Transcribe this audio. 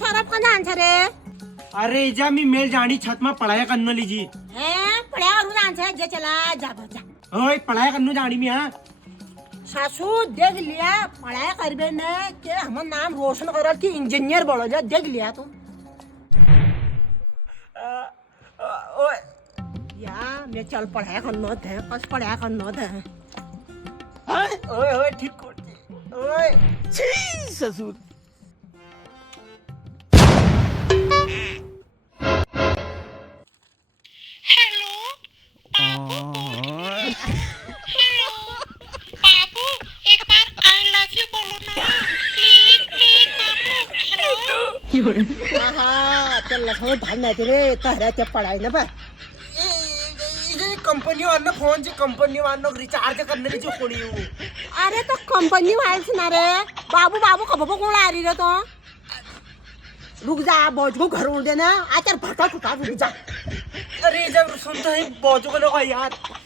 सौरभ का नाम छे रे अरे जा मी मेल जानी छत में पढ़ाया करने लीजिए है पढ़ा और नाम छे जे चला जा बजा ओए पढ़ाया करने जानी मी हां सासू देख लिया पढ़ाई करबे ने के हमर नाम रोशन करल की इंजीनियर बनो जा देख लिया तू ओए या मैं चल पढ़ाई करनो थे बस पढ़ाई करनो थे ओए ओए ठीक करते ओए छी ससुर हेलो बाबू एक बार आई लव यू बोलो ना प्लीज प्लीज बाबू हेलो हां चल छोड़ भागना रे तहरा के पढ़ाई ना बा कंपनी वाला फोन से कंपनी वाला रिचार्ज करने लीजिए कोणी अरे तो कंपनी वाले ना रे बाबू बाबू कब कोण आ रही रे तो रुक जा बोझ को घर उड़ देना आकर भटक उठा रुक जा अरे जब सुनता है बॉजो को लोग यार